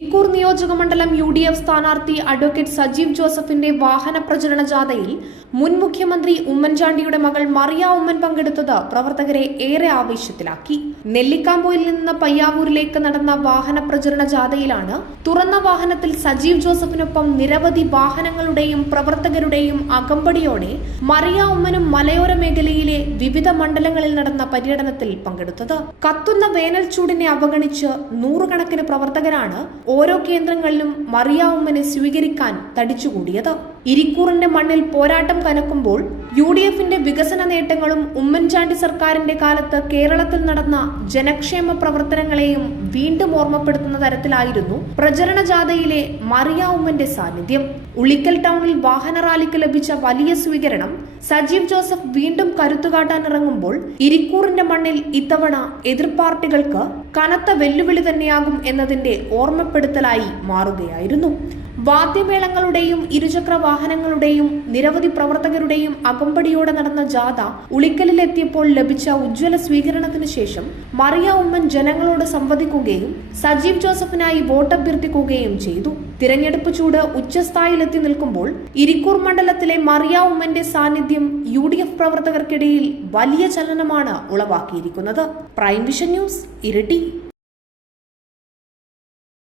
ഇരിക്കൂർ നിയോജകമണ്ഡലം UDF സ്ഥാനാർത്ഥി advocate Sajeev ജോസഫിന്റെ വാഹന പ്രചരണ ജാഥയിൽ മുൻ മുഖ്യമന്ത്രി ഉമ്മൻചാണ്ടിയുടെ മകൾ മറിയ ഉമ്മൻ പങ്കെടുത്തത് പ്രവർത്തകരെ ഏറെ ആവേശത്തിലാക്കി. നെല്ലിക്കാമ്പൊയിൽ നിന്ന് പയ്യാവൂരിലേക്ക് നടന്ന വാഹന പ്രചരണ ജാഥയിലാണ് തുറന്ന വാഹനത്തിൽ സജീവ് ജോസഫിനൊപ്പം നിരവധി വാഹനങ്ങളുടെയും പ്രവർത്തകരുടെയും അകമ്പടിയോടെ മറിയ ഉമ്മനും മലയോര മേഖലയിലെ വിവിധ മണ്ഡലങ്ങളിൽ നടന്ന പര്യടനത്തിൽ പങ്കെടുത്തത്. കത്തുന്ന വേനൽ ചൂടിനെ അവഗണിച്ച് നൂറുകണക്കിന് പ്രവർത്തകരാണ് ഓരോ കേന്ദ്രങ്ങളിലും മറിയ ഉമ്മനെ സ്വീകരിക്കാൻ തടിച്ചുകൂടിയത്. ഇരിക്കൂറിന്റെ മണ്ണിൽ പോരാട്ടം കനക്കുമ്പോൾ UDFന്റെ വികസന നേട്ടങ്ങളും ഉമ്മൻചാണ്ടി സർക്കാരിന്റെ കാലത്ത് കേരളത്തിൽ നടന്ന ജനക്ഷേമ പ്രവർത്തനങ്ങളെയും വീണ്ടും ഓർമ്മപ്പെടുത്തുന്ന തരത്തിലായിരുന്നു പ്രചരണ ജാഥയിലെ മറിയ ഉമ്മന്റെ സാന്നിധ്യം. ഉളിക്കൽ ടൗണിൽ വാഹന റാലിക്ക് ലഭിച്ച വലിയ സ്വീകരണം സജീവ് ജോസഫ് വീണ്ടും കരുത്തുകാട്ടാനിറങ്ങുമ്പോൾ ഇരിക്കൂറിന്റെ മണ്ണിൽ ഇത്തവണ എതിർ പാർട്ടികൾക്ക് കനത്ത വെല്ലുവിളി തന്നെയാകും എന്നതിന്റെ ഓർമ്മപ്പെടുത്തലായി മാറുകയായിരുന്നു. വാദ്യമേളങ്ങളുടെയും ഇരുചക്ര വാഹനങ്ങളുടെയും നിരവധി പ്രവർത്തകരുടെയും അകമ്പടിയോടെ നടന്ന ജാഥ ഉളിക്കലിലെത്തിയപ്പോൾ ലഭിച്ച ഉജ്ജ്വല സ്വീകരണത്തിന് ശേഷം മറിയ ഉമ്മൻ ജനങ്ങളോട് സംവദിക്കുകയും സജീവ് ജോസഫിനായി വോട്ടഭ്യർത്ഥിക്കുകയും ചെയ്തു. തിരഞ്ഞെടുപ്പ് ചൂട് ഉച്ചസ്ഥായിലെത്തി നിൽക്കുമ്പോൾ ഇരിക്കൂർ മണ്ഡലത്തിലെ മറിയ ഉമ്മന്റെ സാന്നിധ്യം UDF പ്രവർത്തകർക്കിടയിൽ വലിയ ചലനമാണ് ഉളവാക്കിയിരിക്കുന്നത്. Prime Vision News, Iritty.